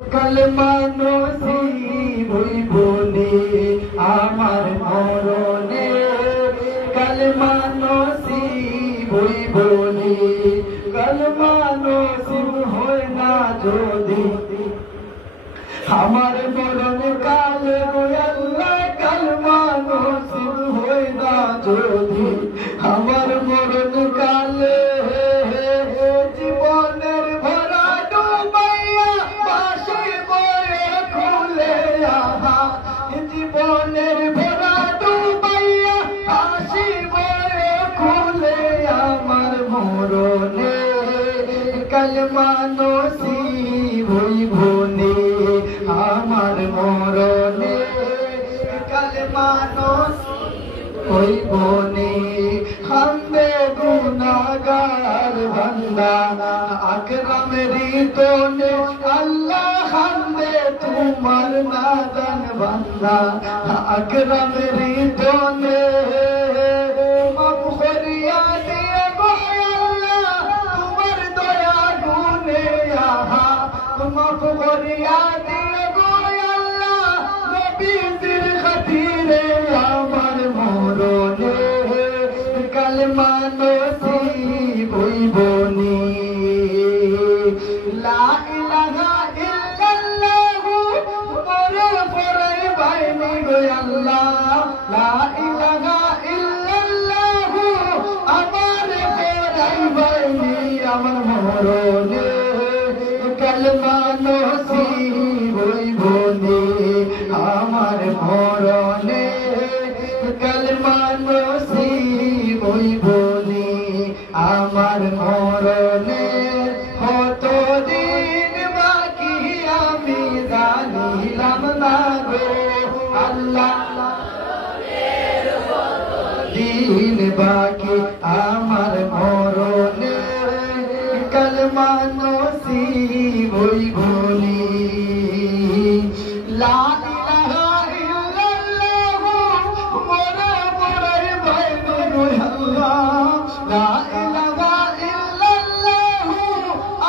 कलमा नसीब बोले आमार मरणे कलमा नसीब बोले कलमा नसीब হয় না যদি আমার মরণ কালে আল্লাহ কলমা নসিব হয় না যদি আমার মরণ কালে জীবনের ভরা ডুবাইয়া পাশে বয়ে খুলে আহা জীবনের ভরা ডুবাইয়া পাশে বয়ে খুলে আমার মরণে কলমা নসিব হইবনে আমার মরণে কলমা নসিব হইবনে হামদে গুনাহগার বান্দা আকরামের তোনে আল্লাহ হামদে তোমার নাদান বান্দা আকরামের তোনে মাফ করিয়া দিয়ে গো আল্লাহ তোমার দয়া গুনে আহা মাফ করিয়া দিয়ে গো আল্লাহ নবীর খাতিরে আমার মরণে কলমা নসিব হইবনি লা ইলাহা ইল্লাল্লাহ মোরে পরাই বাইনি গো আল্লাহ লা ইলাহা ইল্লাল্লাহ আমার পরাই বাইনি আমার মরণে কলমা নসিব হইবনি আমার মরণে কলমা নসিব হইবনি আমার মরণে কতদিন বাকি আমি জানিলাম না গো আল্লাহ দিন বাকি আমার মরণে কলমা নসিব হইবনি লা ইলাহা ইল্লাল্লাহ মোরে পরাই বাইনি গো আল্লাহ লা ইলাহা ইল্লাল্লাহ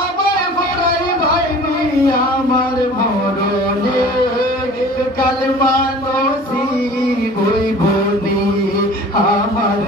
আমায় পরাই বাইনি আমার মরণে কলমা নসিব হইবনি আমার